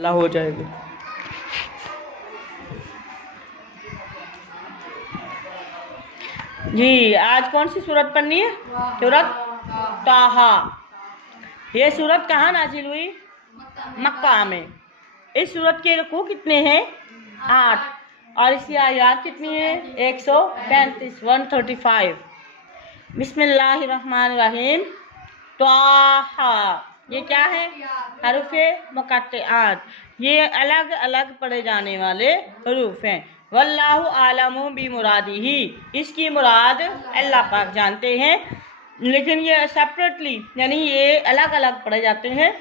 अल्लाह हो जाएगी। जी, आज कौन सी सूरत पढ़नी है? सूरत ताहा। ये सूरत कहाँ नाजिल हुई? मक्का में। इस सूरत के रुकू कितने हैं? 8। और इसकी आयत कितनी है? 135, 135। बिस्मिल्लाहिर्रहमानिर्रहीम। ताहा, ये क्या है? हरूफे मुक़त्तआत। ये अलग अलग पढ़े जाने वाले हरूफ हैं। वल्लाहु आलमु बि मुरादिही, इसकी मुराद अल्लाह पाक जानते हैं, लेकिन ये सेपरेटली यानी ये अलग अलग पढ़े जाते हैं।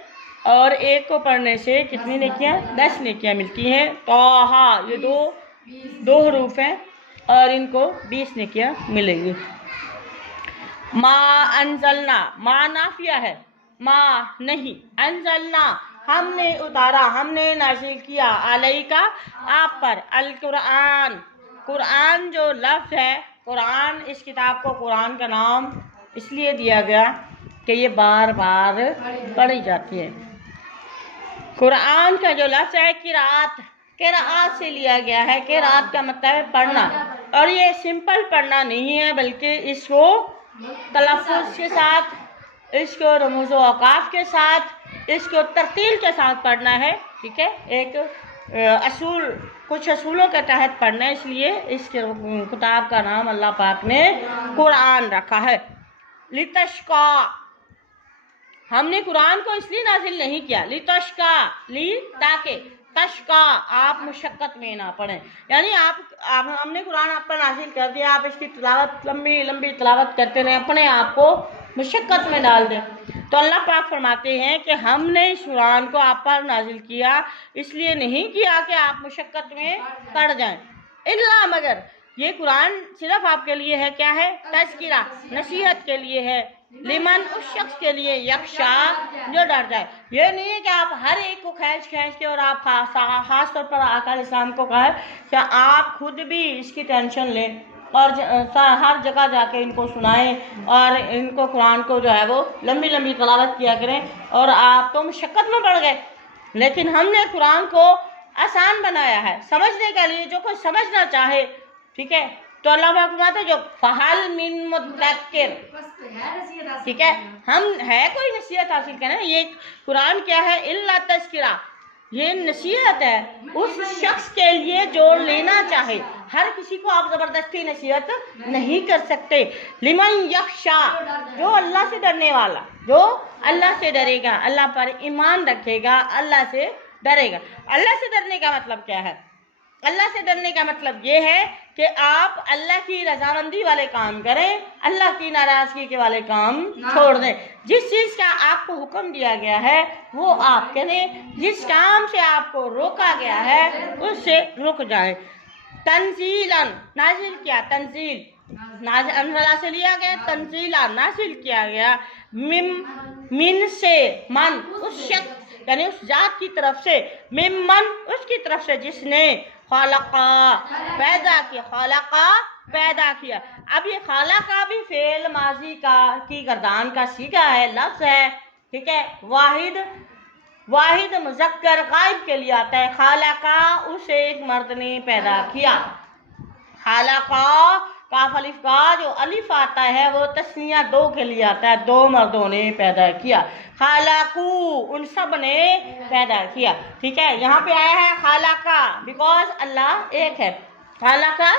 और एक को पढ़ने से कितनी नेकियां? 10 नेकियां मिलती हैं। ताहा, ये दो हरूफ हैं और इनको 20 नेकियां मिलेंगी। मा अंजलना, मा नाफिया है, मा नहीं, अंजलना हमने उतारा, हमने नाज़िल किया, अलैका आप पर, अल कुरान, कुरान जो लफ्ज़ है, कुरान, इस किताब को कुरान का नाम इसलिए दिया गया कि ये बार बार पढ़ी जाती है। कुरान का जो लफ्ज़ है किरात, किरात से लिया गया है। किरात का मतलब है पढ़ना, और ये सिंपल पढ़ना नहीं है, बल्कि इसको तलफ़्फ़ुज़ के साथ, इसको रमूज़ व औक़ाफ़ के साथ, इसको तरतील के साथ पढ़ना है। ठीक है, एक असूल, कुछ असूलों के तहत पढ़ना है, इसलिए इस किताब का नाम अल्लाह पाक ने कुरान रखा है। लितश्का, हमने कुरान को इसलिए नाजिल नहीं किया, लितश्का, ली ताकि, तश्का आप मुशक्क़त में ना पढ़ें, यानी आप हमने कुरान आप पर नाजिल कर दिया, आप इसकी तिलावत लंबी लंबी तिलावत करते रहें, अपने आप को मुशक्क़त में डाल दें। तो अल्लाह पाक फरमाते हैं कि हमने इस कुरान को आप पर नाजिल किया, इसलिए नहीं किया कि आप मुशक्क़त में पड़ जाएं, इल्ला मगर ये कुरान सिर्फ आपके लिए है, क्या है? तज़किरा, नसीहत के लिए है। लिमन, उस शख्स के लिए, यख्शा जो डर जाए। ये नहीं है कि आप हर एक को खींच के, और आप खास तौर पर आका इस्लाम को कहा है कि आप खुद भी इसकी टेंशन लें और हर जगह जाके इनको सुनाएं और इनको कुरान को जो है वो लंबी लंबी तिलावत किया करें, और आप तो मुशक्क़त में पड़ गए। लेकिन हमने कुरान को आसान बनाया है समझने के लिए, जो कोई समझना चाहे। ठीक है, तो अल्लाह पाक फरमाते जो फहल मिन मुद्दक्किर, ठीक है, हम है कोई नसीहत हासिल करें। ये कुरान क्या है? इल्ला तज़किरा, ये नसीहत है उस शख्स के लिए जो लेना चाहे। हर किसी को आप ज़बरदस्ती नसीहत नहीं कर सकते। लिमन यख्शा, जो अल्लाह से डरने वाला, जो अल्लाह से डरेगा, अल्लाह पर ईमान रखेगा, अल्लाह से डरेगा। अल्लाह से डरने का मतलब क्या है? अल्लाह से डरने का मतलब ये है कि आप अल्लाह की रजामंदी वाले काम करें, अल्लाह की नाराज़गी के वाले काम छोड़ दें। जिस चीज़ का आपको हुक्म दिया गया है वो आप करें, जिस काम से आपको रोका गया है उससे रुक जाएं। तंजीलन, नाजिल किया, तंजील अंज़ला से लिया गया, तंजीला नाजिल किया गया। मिन से, मन उस शख्स यानी उस जात की तरफ से, मिमन उसकी तरफ से जिसने खालका पैदा किया, खालका पैदा किया। अब ये खालका भी फेल माजी का की गर्दान का सीगा है, लफ्ज़ है। ठीक है, वाहिद मुज़क्कर गायब के लिए आता है। खालका, उसे एक मर्द ने पैदा किया। खालका काफ अलिफ का जो अलिफ आता है वो तस्निया 2 के लिए आता है, 2 मर्दों ने पैदा किया। खालाकू, उन सब ने पैदा किया। ठीक है, यहाँ पे आया है खालाका बिकॉज अल्लाह एक है। खालाका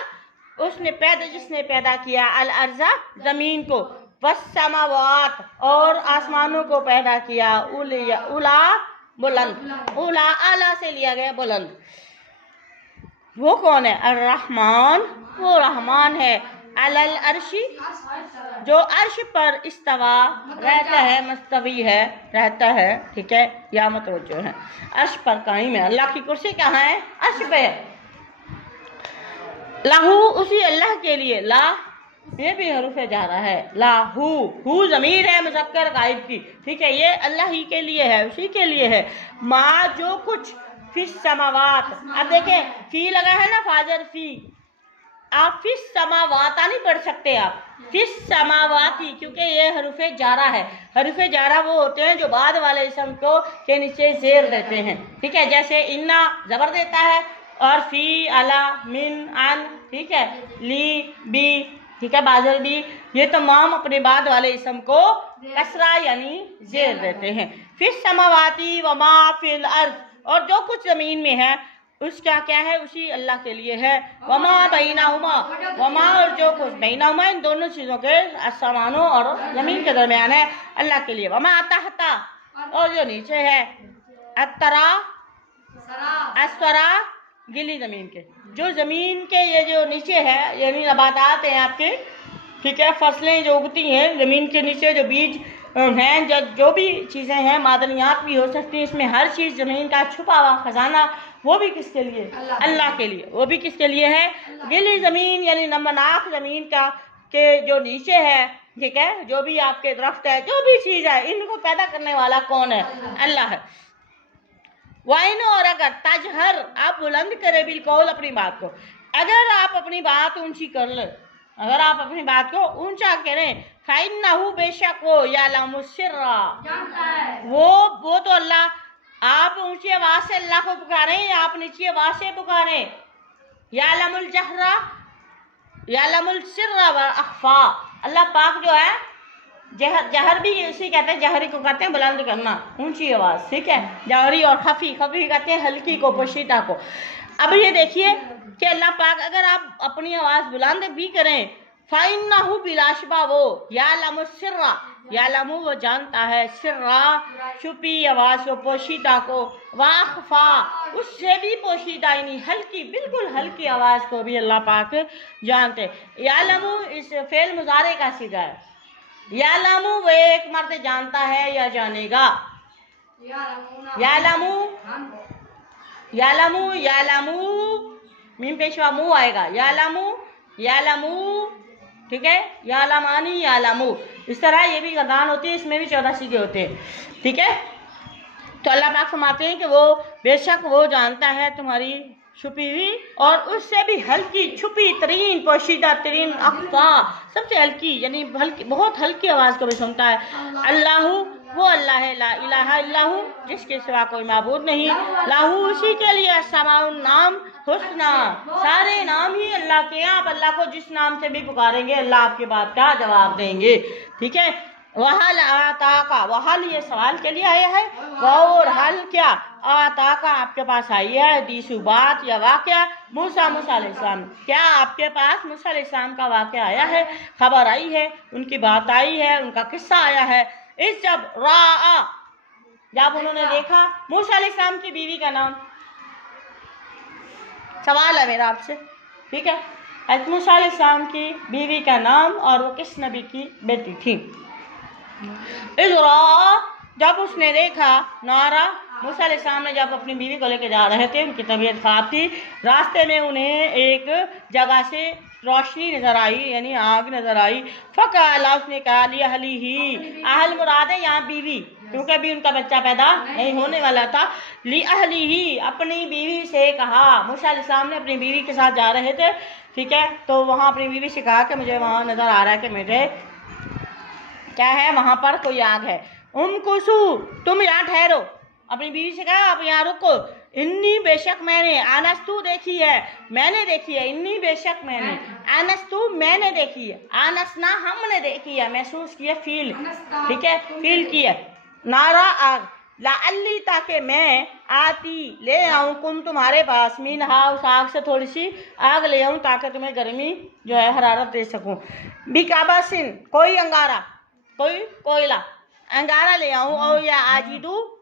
उसने जिसने पैदा किया, अल अर्ज़ा ज़मीन को, वस समावात और आसमानों को पैदा किया। उला बुलंद, उला आला से लिया गया बुलंद। वो कौन है? अर्रहमान, वो रहमान है। अलल अर्शी, जो अर्श पर इस्तवा रहता है, मुस्तवी है, रहता है। ठीक है, या मतवज्जो है, अर्श पर कायम है। अल्लाह की कुर्सी कहाँ है? अर्श पे है। लाहू, उसी अल्लाह के लिए, ला ये भी हरूफ जा रहा है, लाहू, हु ज़मीर है मुज़क्कर गायब की। ठीक है, ये अल्लाह ही के लिए है, उसी के लिए है। माँ, जो कुछ, फिस समावात, अब देखें फी लगा है ना, फाजर फी, आप फिस समावाता नहीं पढ़ सकते, आप फिस समावाती, क्योंकि ये हरूफे जारा है। हरूफे जारा वो होते हैं जो बाद वाले इसम को के नीचे जेर देते हैं, ठीक है। जैसे इन्ना जबर देता है, और फी, अला, मिन, अन, ठीक है, ली, बी, ठीक है, बाजल भी, ये तमाम अपने बाद वाले इसम को कसरा यानी जेर देते हैं। फिस समावाती व मा फिल अर्ज़, और जो कुछ ज़मीन में है उसका क्या है, उसी अल्लाह के लिए है। वमा बैनाहुमा, वमा और जो कुछ बैनाहुमा, इन दोनों चीज़ों के आसमानों और ज़मीन के दरमियान है, अल्लाह के लिए। वमा तहता, और जो नीचे है, अतरा, अस्वरा, गिली ज़मीन के, जो ज़मीन के ये जो नीचे है यानी नबातात हैं आपके, ठीक है, फसलें जो उगती हैं ज़मीन के नीचे, जो बीज हैं, जो भी चीज़ें हैं, मादनियात भी हो सकती हैं, इसमें हर चीज़ ज़मीन का छुपा हुआ खजाना, वो भी किसके लिए, अल्लाह के लिए। वो भी किसके लिए है, गिली ज़मीन यानी नमनाक ज़मीन का के जो नीचे है, ठीक है, जो भी आपके दरख्त है, जो भी चीज़ है, इनको पैदा करने वाला कौन है, अल्लाह है। वाइन, और अगर तजहर, आप बुलंद करें बिलकौल अपनी बात को, अगर आप अपनी बात ऊंची कर ले, अगर आप अपनी बात को ऊंचा करें, फ़इन्नहु, बेशक वो, यालमु सिर्रा, वो तो अल्लाह, आप ऊंची आवाज़ से अल्लाह को पुकारें या आप नीची आवाज़ से पुकारें, यालमुल जहरा, यालमुल सिर्रा व अख्फा, अल्लाह पाक जो है, जहर भी इसी कहते हैं, जहरी को कहते हैं बुलंद करना, ऊंची आवाज़, ठीक है, जहरी, और खफी कहते हैं हल्की को, पोशीदा को। अब ये देखिए कि अल्लाह पाक अगर आप अपनी आवाज़ बुलंद भी करें, फ़इन्नहु बिलाशबा, वो यालमु सिर्रा, यालमु वो जानता है, सिर्रा छुपी आवाज़ को, पोशीदा को, वाखफा उससे भी पोशीदा यानी हल्की, बिल्कुल हल्की आवाज़ को भी अल्लाह पाक जानते। यालमु इस फेल मुजारे का सीधा है, यालमु वो एक मर्द जानता है या जानेगा, यालमु, यालमु, यालमु मीम पेशवा मुँह आएगा, यालमु, यालमु, ठीक है, यालमानी, यालमु, इस तरह ये भी गर्दान होती है, इसमें भी 14 सीगे होते हैं, ठीक है। तो अल्लाह पाक फरमाते हैं कि वो बेशक वो जानता है तुम्हारी छुपी हुई और उससे भी हल्की, छुपी तरीन, पोशीदा तरीन, अख्फा सबसे हल्की यानी हल्की, बहुत हल्की आवाज़ को भी सुनता है। अल्लाहु, वो अल्लाह है, ला इलाहा इल्लाहु, जिसके सिवा कोई माबूद नहीं, लाहू, उसी के लिए अस्समाउन नाम हुस्ना, सारे नाम ही अल्लाह के हैं। आप अल्लाह को जिस नाम से भी पुकारेंगे अल्लाह आपकी बात का जवाब देंगे, ठीक है। वहल आताका, वहल ये सवाल के लिए आया है, और हल क्या, आताका आपके पास आई है, दीसु बात या वाक़या, मूसा अलैहिस्सलाम, क्या आपके पास मूसा अलैहिस्सलाम का वाक़या आया है, खबर आई है, उनकी बात आई है, उनका किस्सा आया है। इस जब उन्होंने देखा, मूसा अलैहिस्सलाम की बीवी का नाम, सवाल है मेरा आपसे, ठीक है, हज़रत मूसा अलैहिस्सलाम की बीवी का नाम, और वो किस नबी की बेटी थी। जब उसने देखा, नारा, मूसा अलैहिस्सलाम ने जब अपनी बीवी को लेकर जा रहे थे, उनकी तबीयत खराब थी, रास्ते में उन्हें एक जगह से रोशनी नजर आई यानी आग नजर आई। फ़क़ाला, उसने कहा, ली अहली ही, अहल मुराद है यहाँ बीवी, क्योंकि अभी उनका बच्चा पैदा नहीं होने वाला था। ली अहली ही, अपनी बीवी से कहा, मूसा अलैहिस्सलाम ने अपनी बीवी के साथ जा रहे थे, ठीक है, तो वहाँ अपनी बीवी से कहा कि मुझे वहाँ नजर आ रहा है कि मुझे क्या है, वहाँ पर कोई आग है। कुसु, तुम यहाँ ठहरो, अपनी बीवी से कहा आप यहाँ रुको। इन्नी, बेशक मैंने, आनस्तु देखी है, मैंने देखी है, इन्नी बेशक मैंने, आनस्तु मैंने देखी है, आनसना हमने देखी है, महसूस किया, फील, ठीक है, फील किया, नारा आग, लाअल्ली, ताकि मैं आती ले आऊँ, कुम तुम्हारे पास, मीनहा, उस आग से थोड़ी सी आग ले आऊँ ताकि तुम्हें गर्मी जो है हरारत दे सकूँ। बिकाबासिन, कोई अंगारा, कोई कोयला, अंगारा ले आऊँ, और या आजिदू,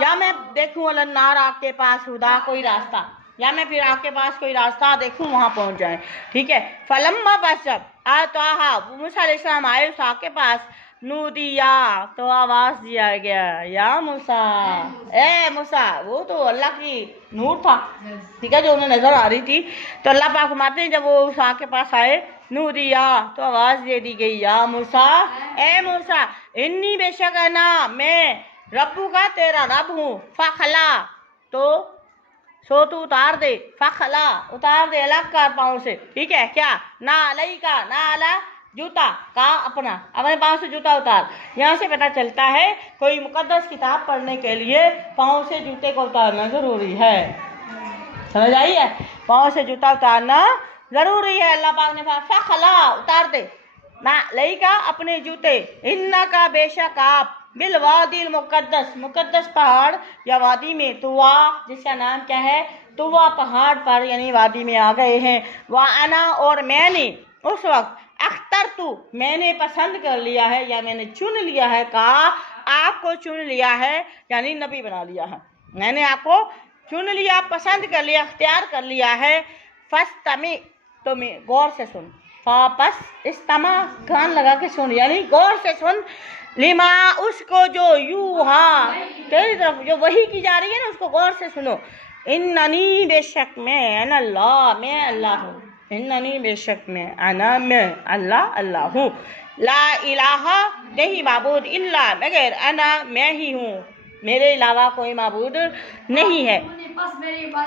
या मैं देखूँ अलन्नार, आग के पास, हुदा, कोई रास्ता, या मैं फिर आग के पास कोई रास्ता देखूँ, वहाँ पहुँच जाए, ठीक है। फलम्मा, बस जब आताहा, मूसा अलैहिस्सलाम आए उस आग के पास, नूदिया, तो आवाज़ दिया गया, या मूसा, ए मूसा, वो तो अल्लाह की नूर था, ठीक है, जो उन्हें नज़र आ रही थी। तो अल्लाह पाक फरमाते हैं जब वो उस आग के पास आए, नूदिया, तो आवाज़ दे दी गई, या मूसा, ए मूसा, इन्नी बेशक है ना, मैं रब्बू का तेरा रब हूँ, फ़खला, तो सो तू उतार दे, फखला उतार दे अलग कर पाँव से, ठीक है क्या, ना अलई का ना अला जूता का अपना अपने पाँव से जूता उतार। यहाँ से पता चलता है कोई मुकद्दस किताब पढ़ने के लिए पाँव से जूते को उतारना जरूरी है। समझ आई है? पाँव से जूता उतारना जरूरी है। अल्लाह पाक ने कहा फखला उतार दे, ना लई का अपने जूते, इन्ना का बेशक आप बिल वादिल मुकद्दस मुकद्दस पहाड़ या वादी में, तुवा जिसका नाम क्या है, तुवा पहाड़ पर यानी वादी में आ गए हैं। वह अना और मैंने उस वक्त अख्तर तू मैंने पसंद कर लिया है या मैंने चुन लिया है, कहा आपको चुन लिया है यानी नबी बना लिया है, मैंने आपको चुन लिया, पसंद कर लिया, अख्तियार कर लिया है। फस्तमी तुम्हें गौर से सुन, वापस इस्तमा कान लगा के सुन यानी गौर से सुन, लिमा उसको जो यूहा तेरी तरफ जो वही की जा रही है ना उसको गौर से सुनो। इन्ननी बेशक मैं अल्लाह मैं अल्लाह हूँ, इन्ननी बेशक मैं अना मैं अल्लाह अल्लाह हूँ, ला इलाहा नहीं माबूद इल्ला मगर अना मैं ही हूँ, मेरे अलावा कोई माबूद नहीं है।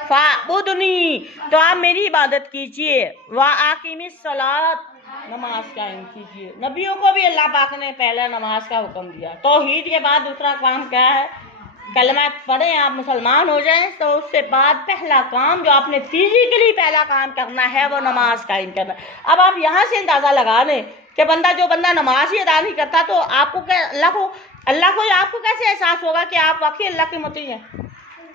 फाबुदनी तो आप मेरी इबादत कीजिए, वा आकिमिस सलात नमाज कायम कीजिए। नबियों को भी अल्लाह पाक ने पहले नमाज का हुक्म दिया। तौहीद के बाद दूसरा काम क्या है, कलमा पढ़ें आप मुसलमान हो जाएं, तो उससे बाद पहला काम जो आपने फिजिकली पहला काम करना है वो नमाज कायम करना। अब आप यहाँ से अंदाज़ा लगा लें कि जो बंदा नमाज ही अदा नहीं करता तो आपको क्या अल्लाह को आपको कैसे एहसास होगा कि आप वाकई अल्लाह के मुती हैं।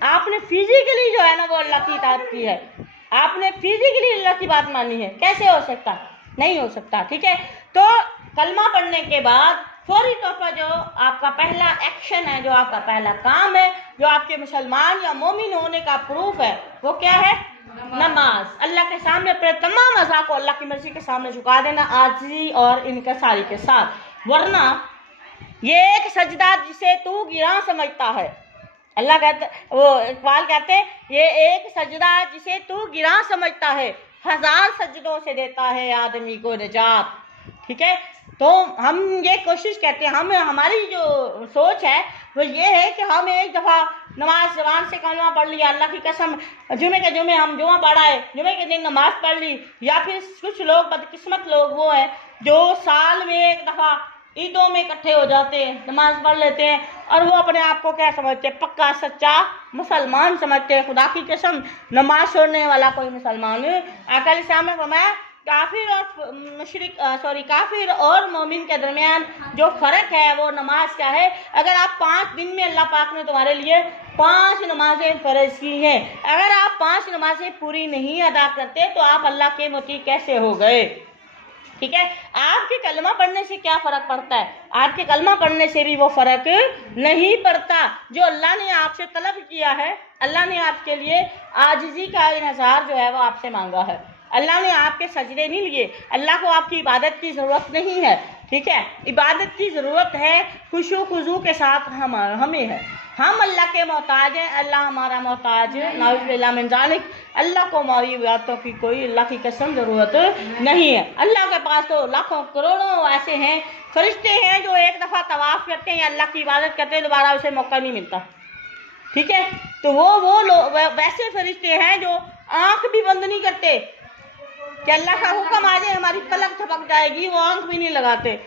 आपने फिजिकली जो है ना वो अल्लाह की इताअत की है, आपने फिजिकली अल्लाह की बात मानी है, कैसे हो सकता, नहीं हो सकता। ठीक है, तो कलमा पढ़ने के बाद फौरी तौर पर जो आपका पहला एक्शन है, जो आपका पहला काम है, जो आपके मुसलमान या मोमिन होने का प्रूफ है, वो क्या है, नमाज। अल्लाह के सामने अपने तमाम अज़ा को अल्लाह की मर्जी के सामने झुका देना, आजिज़ी और इनकसारी के साथ। वरना ये एक सजदा जिसे तू गिरा समझता है, अल्लाह कहते, वो इकबाल कहते हैं, ये एक सजदा जिसे तू गिरा समझता है, 1000 सजदों से देता है आदमी को निजात। ठीक है, तो हम ये कोशिश करते हैं, हमारी जो सोच है वो ये है कि हम एक दफ़ा नमाज जबान से कलमा पढ़ लिया, अल्लाह की कसम जुमे के जुमे हम जुमा पढ़ा है, जुमे के दिन नमाज पढ़ ली। या फिर कुछ लोग बदकिस्मत लोग वो हैं जो साल में एक दफ़ा ईदों में इकट्ठे हो जाते हैं, नमाज पढ़ लेते हैं और वो अपने आप को क्या समझते हैं, पक्का सच्चा मुसलमान समझते हैं। खुदा की कसम नमाज छोड़ने वाला कोई मुसलमान नहीं। आका अलैहिस्सलाम ने फरमाया काफिर और मोमिन के दरमियान जो फ़र्क है वो नमाज का है। अगर आप 5 दिन में अल्लाह पाक ने तुम्हारे लिए 5 नमाजें फ़र्ज की हैं, अगर आप 5 नमाजें पूरी नहीं अदा करते तो आप अल्लाह के मुती कैसे हो गए। ठीक है, आपके कलमा पढ़ने से क्या फ़र्क पड़ता है, आपके कलमा पढ़ने से भी वो फ़र्क नहीं पड़ता। जो अल्लाह ने आपसे तलब किया है, अल्लाह ने आपके लिए आजिज़ी का इज़हार जो है वो आपसे मांगा है, अल्लाह ने आपके सजदे नहीं लिए, अल्लाह को आपकी इबादत की ज़रूरत नहीं है। ठीक है, इबादत की ज़रूरत है खुशू खुजू के साथ हमें है, हम अल्लाह के मोहताज हैं, अल्लाह हमारा मोहताज है, नाउज़ुबिल्लाह मिन ज़ालिक। अल्लाह को हमारी इबादतों की कोई अल्लाह की कसम ज़रूरत नहीं है। अल्लाह के पास तो लाखों करोड़ों ऐसे हैं फरिश्ते हैं जो एक दफ़ा तवाफ़ करते हैं, अल्लाह की इबादत करते हैं, दोबारा उसे मौका नहीं मिलता। ठीक है, तो वो लोग वैसे फरिश्ते हैं जो आँख भी बंद नहीं करते कि अल्लाह का हुक्म आ जाए हमारी पलक झपक जाएगी, वो आंख भी नहीं लगाते।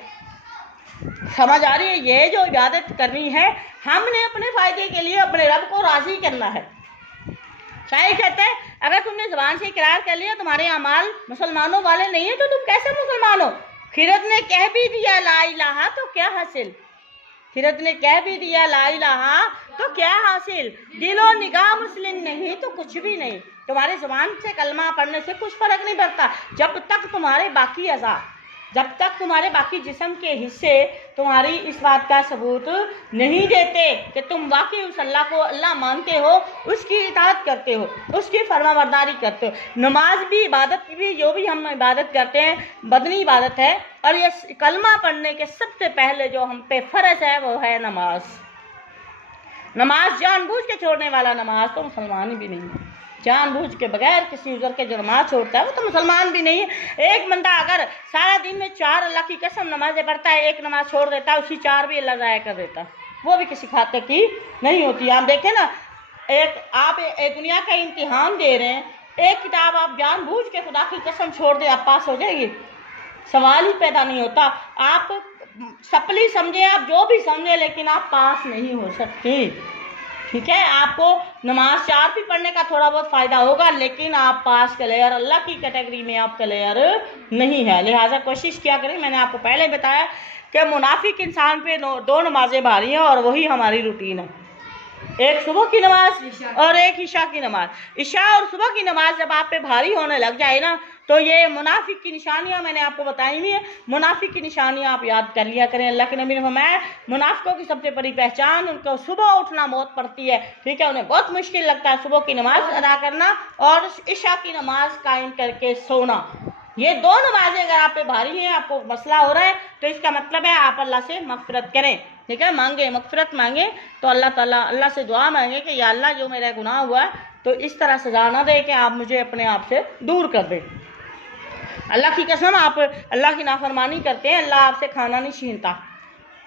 समझ आ रही है, ये जो इबादत करनी है हमने अपने फ़ायदे के लिए अपने रब को राज़ी करना है। शायद कहते हैं अगर तुमने ज़बान से इकरार कर लिया तुम्हारे अमाल मुसलमानों वाले नहीं है तो तुम कैसे मुसलमान हो। खिरत ने कह भी दिया ला इलाहा तो क्या हासिल, खिरत ने कह भी दिया ला इलाहा तो क्या हासिल, दिलो निगाह मुस्लिम नहीं तो कुछ भी नहीं। तुम्हारे ज़बान से कलमा पढ़ने से कुछ फ़र्क नहीं पड़ता जब तक तुम्हारे बाकी अज़ा, जब तक तुम्हारे बाकी जिस्म के हिस्से तुम्हारी इस बात का सबूत नहीं देते कि तुम वाकई उस अल्लाह को अल्लाह मानते हो, उसकी इताअत करते हो, उसकी फरमाबरदारी करते हो। नमाज भी इबादत भी जो भी हम इबादत करते हैं बदनी इबादत है, और ये कलमा पढ़ने के सबसे पहले जो हम पे फ़र्ज है वो है नमाज। नमाज जानबूझ के छोड़ने वाला नमाज तो मुसलमान भी नहीं है, जानबूझ के बगैर किसी उज़र के जो नमाज छोड़ता है वो तो मुसलमान भी नहीं है। एक बंदा अगर सारा दिन में 4 अल्लाह की कसम नमाज़ें पढ़ता है, एक नमाज छोड़ देता है, उसी 4 भी अल्लाह ज़ाया कर देता है, वो भी किसी खाते की नहीं होती। आप देखें ना, एक आप दुनिया का इम्तिहान दे रहे हैं, एक किताब आप जानबूझ के खुदा की कसम छोड़ दे आप पास हो जाएंगे, सवाल ही पैदा नहीं होता। आप सपली समझे, आप जो भी समझे, लेकिन आप पास नहीं हो सकते। ठीक है, आपको नमाज 4 भी पढ़ने का थोड़ा बहुत फ़ायदा होगा, लेकिन आप पास क्लियर अल्लाह की कैटेगरी में आप क्लियर नहीं है। लिहाजा कोशिश किया करें। मैंने आपको पहले बताया कि मुनाफिक इंसान पे 2 नमाजें भारी हैं और वही हमारी रूटीन है, एक सुबह की नमाज और एक ईशा की नमाज। ईशा और सुबह की नमाज जब आप पे भारी होने लग जाए ना, तो ये मुनाफिक की निशानियां मैंने आपको बताई हुई है। मुनाफिक की निशानियां आप याद कर लिया करें। अल्लाह के नबी ने फरमाया मुनाफिकों की सबसे बड़ी पहचान उनको सुबह उठना बहुत पड़ती है। ठीक है, उन्हें बहुत मुश्किल लगता है सुबह की नमाज अदा करना और ईशा की नमाज कायम करके सोना। ये 2 नमाजें अगर आप पे भारी हैं, आपको मसला हो रहा है, तो इसका मतलब है आप अल्लाह से मगफिरत करें। ठीक है, मांगे, मगफिरत मांगे, तो अल्लाह से दुआ मांगे कि या अल्लाह जो मेरा गुनाह हुआ है तो इस तरह सजा ना दे कि आप मुझे अपने आप से दूर कर दें। अल्लाह की कसम, आप अल्लाह की नाफरमानी करते हैं, अल्लाह आपसे खाना नहीं छीनता,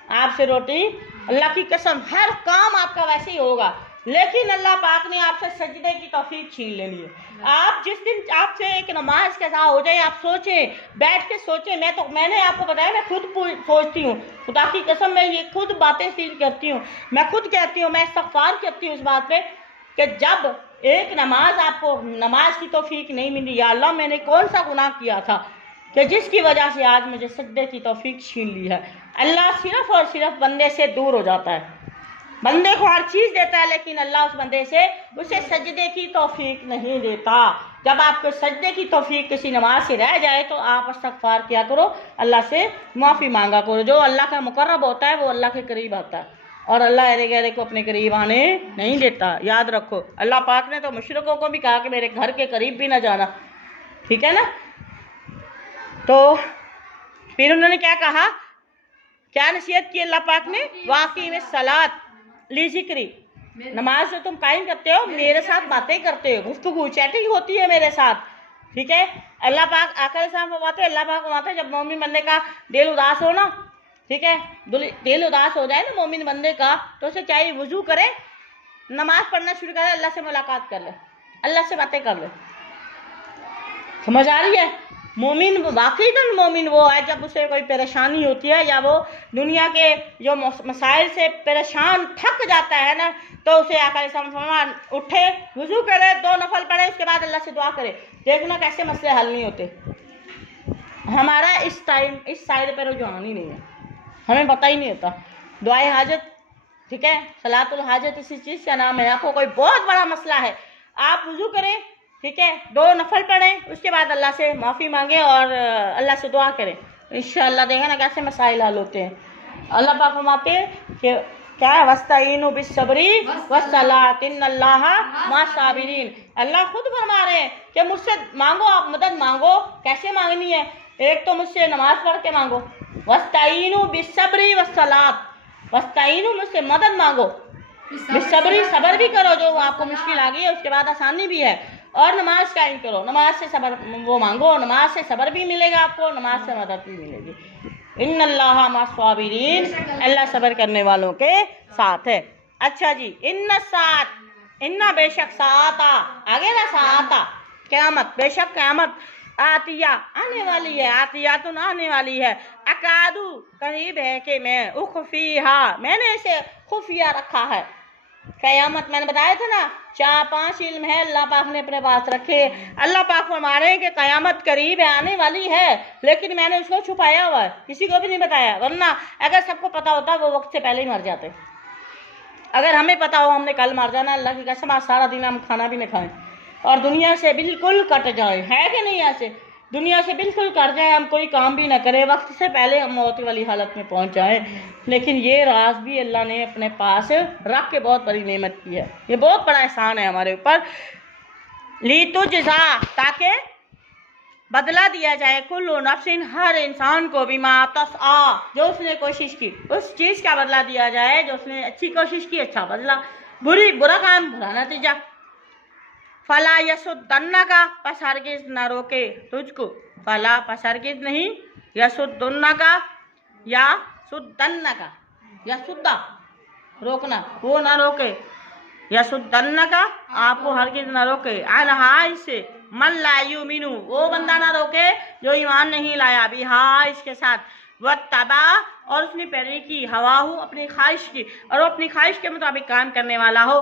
आपसे रोटी, अल्लाह की कसम हर काम आपका वैसे ही होगा, लेकिन अल्लाह पाक ने आपसे सजदे की तौफीक छीन लेनी है। आप जिस दिन आपसे एक नमाज कज़ा हो जाए, आप सोचें, बैठ के सोचें। मैंने आपको बताया, मैं खुद सोचती हूँ, खुदा की कसम मैं ये खुद बातें फील करती हूँ, मैं खुद कहती हूँ, मैं इस्तग़फ़ार करती हूँ इस बात पे कि जब एक नमाज आपको नमाज की तौफीक नहीं मिली, या अल्लाह मैंने कौन सा गुनाह किया था कि जिसकी वजह से आज मुझे सजदे की तौफीक छीन ली है। अल्लाह सिर्फ और सिर्फ बंदे से दूर हो जाता है, बंदे को हर चीज़ देता है, लेकिन अल्लाह उस बंदे से उसे सजदे की तौफीक नहीं देता। जब आपको सजदे की तौफीक किसी नमाज से रह जाए तो आप इस्तग़फ़ार किया करो, अल्लाह से माफ़ी मांगा करो। जो अल्लाह का मुकर्रब होता है वो अल्लाह के करीब आता है, और अल्लाह अरे गहरे को अपने करीब आने नहीं देता। याद रखो, अल्लाह पाक ने तो मुशरिकों को भी कहा कि मेरे घर के करीब भी ना जाना। ठीक है ना, तो फिर उन्होंने क्या कहा, क्या नसीहत की अल्लाह पाक ने, वाक़ई में सलात ली ज़िक्री, नमाज जो तुम कायम करते हो, मेरे साथ बातें करते हो, गुफ्तगू चैटिंग होती है मेरे साथ। ठीक है, अल्लाह पाक आकर फरमाते हैं, अल्लाह पाक फरमाते हैं जब मोमिन बंदे का दिल उदास हो ना, ठीक है, दिल उदास हो जाए ना मोमिन बंदे का, तो उसे चाहिए वुजू करे, नमाज पढ़ना शुरू करे, अल्लाह से मुलाकात कर ले, अल्लाह से बातें कर ले। समझ आ रही है? मोमिन वाक़ईतन मोमिन वो है जब उसे कोई परेशानी होती है या वो दुनिया के जो मसाइल से परेशान थक जाता है ना, तो उसे आकर फरमान उठे, वुजू करे, 2 नफल पढ़े, उसके बाद अल्लाह से दुआ करे। देखना कैसे मसले हल नहीं होते। हमारा इस साइड पर रुझान ही नहीं है, हमें पता ही नहीं होता। दुआए हाजत, ठीक है, सलातुल हाजत इसी चीज़ का नाम है। आपको कोई बहुत बड़ा मसला है, आप वुजू करें, ठीक है, 2 नफल पढ़ें, उसके बाद अल्लाह से माफ़ी मांगें और अल्लाह से दुआ करें, इंशाअल्लाह देखें ना कैसे मसाइल हल होते हैं। अल्लाह पाक फरमाते हैं कि क्या है, वस्ताईनु बिस्सब्री वस्सलात इन्नल्लाहा मअस-साबिरीन। अल्लाह खुद फरमा रहे हैं कि मुझसे मांगो, आप मदद मांगो। कैसे मांगनी है? एक तो मुझसे नमाज पढ़ के मांगो, वस्ताईनु बिस्सब्री वस्सलात, वस्ताईनु मुझसे मदद मांगो, बिस्सब्री सब्र भी करो, जो आपको मुश्किल आ गई है उसके बाद आसानी भी है, और नमाज कायम करो, नमाज से सब्र वो मांगो, नमाज से सब्र भी मिलेगा आपको, नमाज से मदद भी मिलेगी। इन्नल्लाहा मअस-साबिरीन, अल्लाह सब्र करने वालों के साथ है। अच्छा जी, इन्ना बेशक साता, आगे ना साता, क़यामत, बेशक क़यामत आतिया आने वाली है, आतिया तो आने वाली है, अकादू करीब है कि मैं उखफीहा, मैंने इसे खुफिया रखा है। क़यामत मैंने बताया था ना, 4-5 इल्म है अल्लाह पाक ने अपने पास रखे। अल्लाह पाक फरमा रहे हैं कि क़यामत करीब है, आने वाली है, लेकिन मैंने उसको छुपाया हुआ है, किसी को भी नहीं बताया। वरना अगर सबको पता होता वो वक्त से पहले ही मर जाते। अगर हमें पता हो हमने कल मर जाना, अल्लाह की कसम आज सारा दिन हम खाना भी नहीं खाएं और दुनिया से बिल्कुल कट जाए, है कि नहीं? ऐसे दुनिया से बिल्कुल कट जाए, हम कोई काम भी ना करें, वक्त से पहले हम मौत वाली हालत में पहुंच जाएं। लेकिन ये राज भी अल्लाह ने अपने पास रख के बहुत बड़ी नेमत की है, ये बहुत बड़ा एहसान है हमारे ऊपर। ली तुजज़ा, ताकि बदला दिया जाए, कुल्लु नफ्सिन, हर इंसान को, बिमा तसआ, जो उसने कोशिश की, उस चीज़ का बदला दिया जाए जो उसने अच्छी कोशिश की, अच्छा बदला, बुरा काम बुरा नतीजा। फला यसुद्दन्ना का, पस हरगिज़ न रोके तुझको, फला पस हरगिज़ नहीं, यसुद्दन्ना का या सुद्दन्ना का, या सुद्दा रोकना, वो ना रोके, यसुद्दन्न का, आपको हरगिज़ न रोके, अनहा इससे, मन ला युमिनु, वो बंदा ना रोके जो ईमान नहीं लाया, बिहा इसके साथ, वत्तबा और उसने पैरवी की, हवाहू अपनी ख्वाहिश की, और वो अपनी ख्वाहिश के मुताबिक काम करने वाला हो,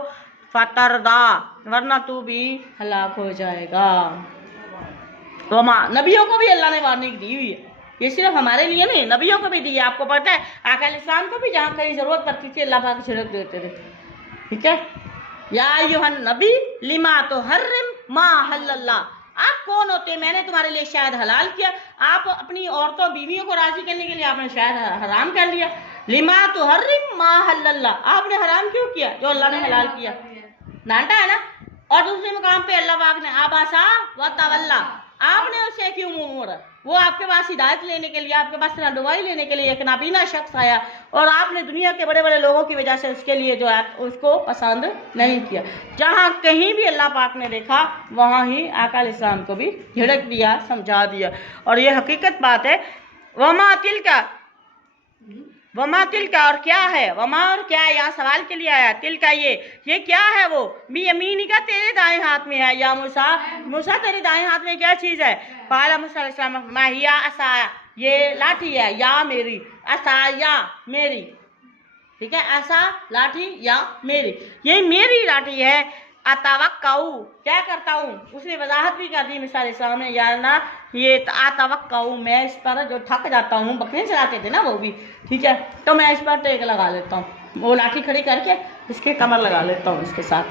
फतरदा वरना तू भी हलाक हो जाएगा। तो नबियों को भी अल्लाह ने वार्निंग दी हुई है, ये सिर्फ हमारे लिए नहीं, नबियों को भी दी है। आपको पता है आका इस्लाम को भी जहाँ कहीं जरूरत पड़ती थी अल्लाह पाक छिड़क देते थे, ठीक है। या अय्युहन नबी लिमा तो हर्रिम मा हल्लल्लाह, आप कौन होते हैं, मैंने तुम्हारे लिए शायद हलाल किया, आप अपनी औरतों बीवियों को राजी करने के लिए आपने शायद हराम कर लिया। लिमा तो हर्रिम मा हल्लल्लाह, आपने हराम क्यों किया जो अल्लाह ने हलाल किया, डांटा है ना। और दूसरे मुकाम पे अल्लाह पाक ने आबासा व तवल्ला, आपने उससे क्यों मुंह मोड़ा, वो आपके पास हिदायत लेने के लिए, आपके पास रहनुमाई लेने के लिए एक नाबीना शख्स आया, और आपने दुनिया के बड़े बड़े लोगों की वजह से उसके लिए जो है उसको पसंद नहीं किया। जहाँ कहीं भी अल्लाह पाक ने देखा वहाँ ही आका इस्लाम को भी झिड़क दिया, समझा दिया। और ये हकीकत बात है। वमा तिल का और क्या है, वमा और क्या, यहाँ सवाल के लिए आया, तिल का ये क्या है, वो भी यमीनी का तेरे दाएं हाथ में है, या मूसा तेरे दाएं हाथ में क्या चीज़ है, पाला मूसा अलैहिस्सलाम माहिया असा, ये लाठी है, या मेरी, असा या मेरी, ठीक है, ऐसा लाठी या मेरी, ये मेरी लाठी है। अतवक्काऊ क्या करता हूँ, उसने वजाहत भी कर दी मिसाल सामने, यार ना ये अतवक्काऊ, मैं इस पर जो थक जाता हूँ, बकरियाँ चलाते थे ना वो भी, ठीक है, तो मैं इस पर टेक लगा लेता हूँ, वो लाठी खड़ी करके इसके कमर लगा लेता हूँ इसके साथ।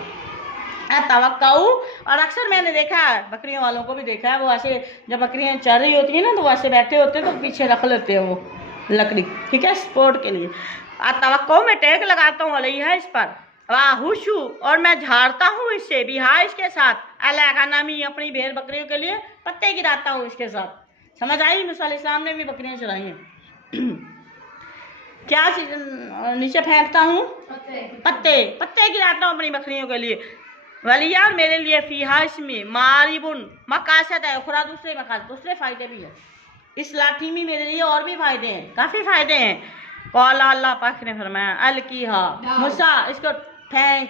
अतवक्काऊ, और अक्सर मैंने देखा है, बकरियों वालों को भी देखा है, वो ऐसे जब बकरियाँ चल रही होती हैं ना तो वैसे बैठे होते हैं तो पीछे रख लेते हैं वो लकड़ी, ठीक है, सपोर्ट के लिए। अतवक्काऊ में टेक लगाता हूँ अलैहा है इस पर, वाहुशु और मैं झाड़ता हूँ इससे, बिहा इसके साथ, अलगनमी अपनी भेड़ बकरियों के लिए पत्ते गिराता हूँ इसके साथ। समझ आई, मूसा अलैहिस्सलाम ने भी बकरियाँ चलाई हैं। क्या नीचे फेंकता हूँ, पत्ते गिराता हूँ अपनी बकरियों के लिए। वलिया मेरे लिए फीहा इसमें मारिबुन मकासद है, खुरा दूसरे मकासद, दूसरे फायदे भी है इस लाठी में मेरे लिए, और भी फायदे हैं, काफ़ी फायदे हैं। कौला अल्लाह पाक ने फरमाया अल की हा, मूसा इसको फेंक,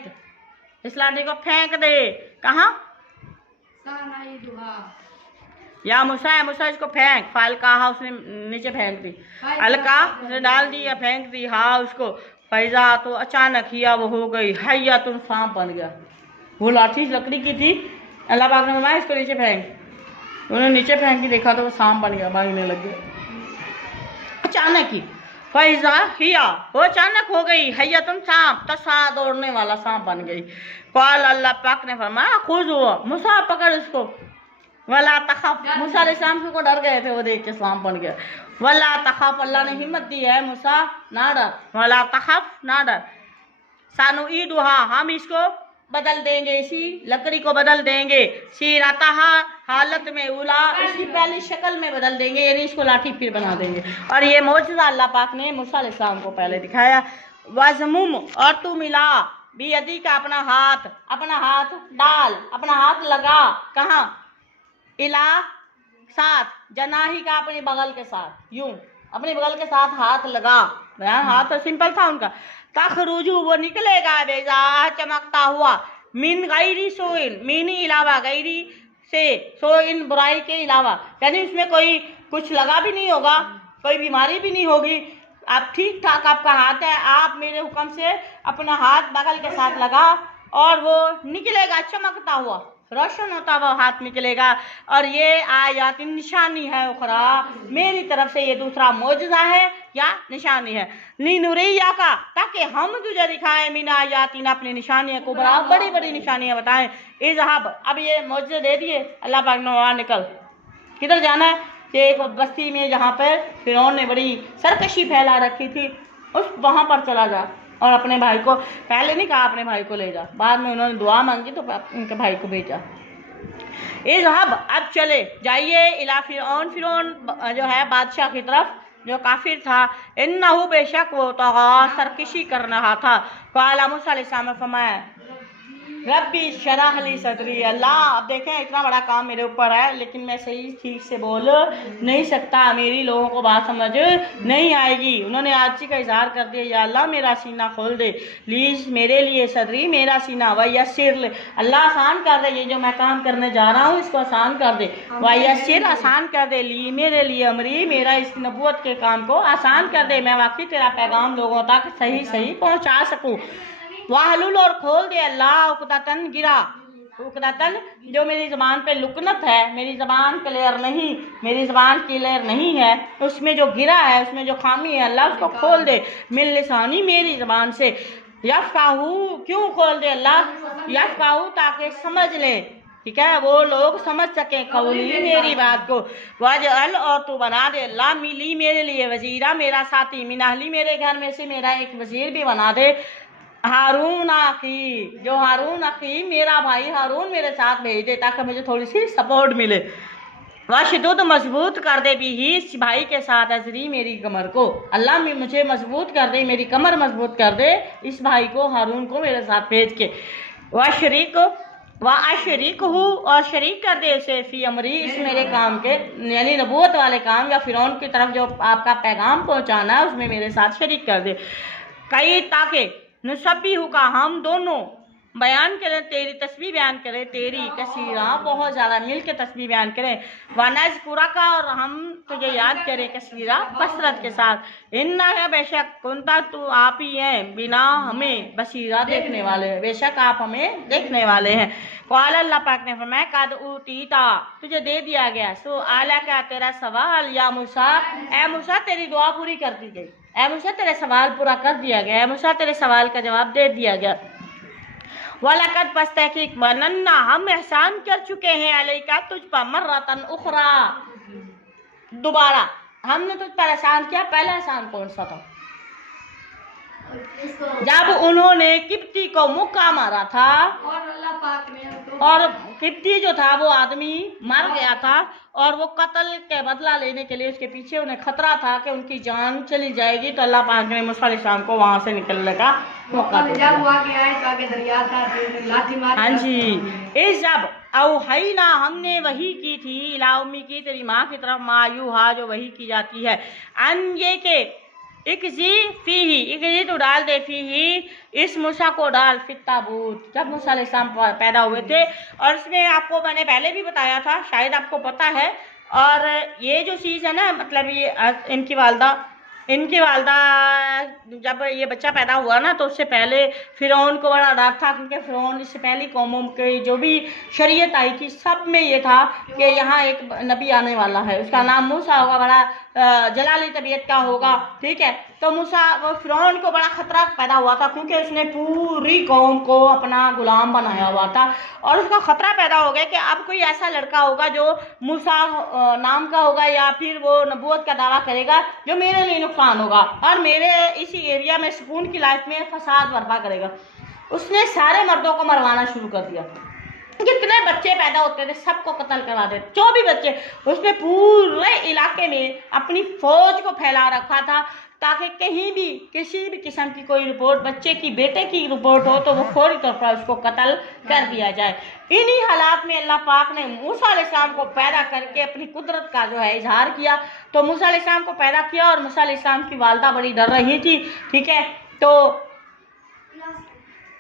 इस लाठी को फेंक दे, कहाँ, या मूसा इसको फेंक, फाल कहा उसने नीचे फेंक दी, अलका उसने डाल दी या फेंक दी, हाँ उसको, फैजा तो अचानक हिया वो हो गई, हैया तुम सांप बन गया। वो लाठी लकड़ी की थी, अल्लाह पाक ने फरमाया इसको नीचे फेंक, उन्होंने नीचे फेंक के देखा तो वो सांप बन गया, भागने लग गया अचानक ही। फैजा हिया वो अचानक हो गई, हैया तुम सांप, तसा दौड़ने वाला सांप बन गई। काल अल्लाह पाक ने फरमाया खुद हुआ मूसा पकड़ इसको, वला तखफ, मूसा अलैहिस्सलाम को डर गए थे वो देख के सांप बन गया। वला तखफ अल्लाह ने हिम्मत दी है, मूसा ना डर, वला तखफ ना डर, सानु ईदुहा हम इसको बदल देंगे, इसी लकड़ी को बदल देंगे, सीरतहा हालत में उला, इसकी पहली शक्ल में बदल देंगे, यानी इसको लाठी फिर बना देंगे। और ये मौजज़ा अल्लाह पाक ने मूसा अलैहिस्सलाम को पहले दिखाया। वज़मुम और तू मिला बियदी का अपना हाथ डाल, अपना हाथ लगा, कहाँ, इला साथ, जनाही का अपने बगल के साथ, यूं अपने बगल के साथ हाथ लगा, हाथ तो सिंपल था उनका। तखरुजू वो निकलेगा बेजा चमकता हुआ, मिन गैरी सोइन, मीनी इलावा, गैरी से, सोइन बुराई के अलावा, यानी उसमें कोई कुछ लगा भी नहीं होगा, कोई बीमारी भी नहीं होगी, आप ठीक ठाक आपका हाथ है, आप मेरे हुक्म से अपना हाथ बगल के साथ लगा और वो निकलेगा चमकता हुआ, रोशन होता हुआ हाथ निकलेगा। और ये आयत निशानी है उखरा, मेरी तरफ से ये दूसरा मौजज़ा है या निशानी है, लीनुरिया का, ताकि हम तुझे दिखाएं, मिन आयातिना अपनी निशानियाँ कुबरा, बड़ी बड़ी निशानियाँ बताएं। इज़हब अब ये मौजज़े दे दिए अल्लाह पाक ने, वहाँ निकल, किधर जाना है, कि एक बस्ती में जहाँ पर फिरौन ने बड़ी सरकशी फैला रखी थी, उस वहाँ पर चला जा और अपने भाई को, पहले नहीं कहा अपने भाई को ले जा, बाद में उन्होंने दुआ मांगी तो उनके भाई को भेजा। इज़हब अब चले जाइए, इला फिरौन, फिरौन जो है बादशाह की तरफ जो काफिर था, इन्नहु बेशक वो तग़ा सरकशी कर रहा था। क़ाला मूसा अलैहिस्सलाम फरमाया रब्बी शरह ली सदरी। अल्लाह अब देखें इतना बड़ा काम मेरे ऊपर है, लेकिन मैं सही ठीक से बोल नहीं सकता, मेरी लोगों को बात समझ नहीं आएगी। उन्होंने आजी का इजहार कर दिया, या अल्लाह मेरा सीना खोल दे, प्लीज़ मेरे लिए सदरी, मेरा सीना, वयस्सिर ले, अल्लाह आसान कर दे, ये जो मैं काम करने जा रहा हूँ इसको आसान कर दे, वयस्सिर आसान कर दे, ली मेरे लिए, अमरी मेरा इस नबूवत के काम को आसान कर दे, मैं वाकई तेरा पैगाम लोगों तक सही सही पहुँचा सकूँ। वाहलुल और खोल दे अल्लाह उक़दतन गिरा, उक़दतन जो मेरी ज़बान पे लुकनत है, मेरी ज़बान क्लियर नहीं, मेरी ज़बान क्लियर नहीं है, उसमें जो गिरा है, उसमें जो खामी है, अल्लाह उसको खोल दे, मिन लिसानी मेरी ज़बान से, यफ़क़हू क्यों खोल दे अल्लाह, यफ़क़हू ताकि समझ ले, ठीक है, वो लोग समझ सकें कौली मेरी बात को। वजअल और तू बना दे अल्लाह मिली मेरे लिए वज़ीरा मेरा साथी, मिन अहली मेरे घर में से मेरा एक वज़ीर भी बना दे, हारून अखी जो हारून अखी मेरा भाई हारून मेरे साथ भेज दे ताकि मुझे थोड़ी सी सपोर्ट मिले। वाशिदुद मजबूत कर दे भी ही इस भाई के साथ अजरी मेरी कमर को, अल्लाह मुझे मजबूत कर दे, मेरी कमर मजबूत कर दे, इस भाई को हारून को मेरे साथ भेज के। अशरीक हूँ और शरीक कर दे उसे फी अमरी इस मेरे काम के, यानी नबूवत वाले काम या फिरौन की तरफ जो आपका पैगाम पहुँचाना है उसमें मेरे साथ शरीक कर दे। कई ताकि नुसब्बिहु का हम दोनों बयान करें, तेरी तस्बीह बयान करें, तेरी कसीरा बहुत ज़्यादा मिल के तस्बीह बयान करें, वनज़कुरा का और हम तुझे याद करें कसीरा कसरत के साथ, इन्ना है बेशक कुंता तू आप ही हैं बिना हमें बसीरा देखने वाले, बेशक आप हमें देखने वाले हैं। क़ाल अल्लाह पाक ने फरमाया कद ऊतीता तुझे दे दिया गया, सो आला का तेरा सवाल, या मूसा ए मूसा तेरी दुआ पूरी कर दी गई, ए मूसा तेरा सवाल पूरा कर दिया गया, ए मूसा तेरे सवाल का जवाब दे दिया गया। वलकद पस तहकीक मनन्ना हम एहसान कर चुके हैं अलैका तुझ पर, मर्रतन उखरा दोबारा हमने तुझ पर एहसान किया। पहला एहसान कौन सा था? जब उन्होंने किप्ती को मुक्का मारा था और अल्लाह पाक ने और किप्ती जो था वो आदमी मर गया था और वो कत्ल के बदला लेने के लिए उसके पीछे उन्हें खतरा था कि उनकी जान चली जाएगी, तो अल्लाह पाक ने मूसा अलैहिस्सलाम को वहां से निकलने का मौका दिया। हाँ जी, इस जब औहैना हमने वही की थी इला उम्मी की तेरी माँ की तरफ, मायूहा जो वही की जाती है, अन ये के इकजी तो डाल दे फीही इस मूसा को डाल फित ताबूत, जब मूसा अलैहिस्सलाम पैदा हुए थे। और इसमें आपको मैंने पहले भी बताया था, शायद आपको पता है, और ये जो चीज़ है ना, मतलब ये इनकी वालदा जब ये बच्चा पैदा हुआ ना तो उससे पहले फ़िरौन को बड़ा डर था, क्योंकि फ़िरौन इससे पहली कौमों की जो भी शरीयत आई थी सब में ये था कि यहाँ एक नबी आने वाला है, उसका नाम मूसा होगा, बड़ा जलाली तबीयत का होगा, ठीक है। तो फ़िरौन को बड़ा ख़तरा पैदा हुआ था क्योंकि उसने पूरी कौम को अपना गुलाम बनाया हुआ था, और उसका ख़तरा पैदा हो गया कि अब कोई ऐसा लड़का होगा जो मूसा नाम का होगा या फिर वो नबूवत का दावा करेगा जो मेरे लिए नुकसान होगा और मेरे इसी एरिया में सुकून की लाइफ में फसाद बर्पा करेगा। उसने सारे मर्दों को मरवाना शुरू कर दिया, जितने बच्चे पैदा होते थे सबको कत्ल करा दे, जो भी बच्चे, उसने पूरे इलाके में अपनी फौज को फैला रखा था ताकि कहीं भी किसी भी किस्म की कोई रिपोर्ट बच्चे की, बेटे की रिपोर्ट हो तो वो फौरी तौर पर उसको कत्ल कर दिया जाए। इन्हीं हालात में अल्लाह पाक ने मूसा अलैहिस्सलाम को पैदा करके अपनी कुदरत का जो है इजहार किया। तो मूसा अलैहिस्सलाम को पैदा किया और मूसा अलैहिस्सलाम की वालदा बड़ी डर रही थी, ठीक है। तो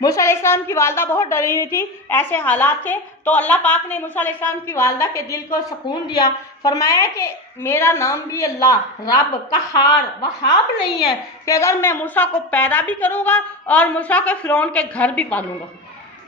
मूसा अलैहिस्सलाम की वालदा बहुत डरी हुई थी, ऐसे हालात थे, तो अल्लाह पाक ने मूसा अलैहिस्सलाम की वालदा के दिल को सुकून दिया, फरमाया कि मेरा नाम भी अल्लाह रब कहार वहाब नहीं है कि अगर मैं मूसा को पैदा भी करूँगा और मूसा के फ़िरौन के घर भी पालूँगा,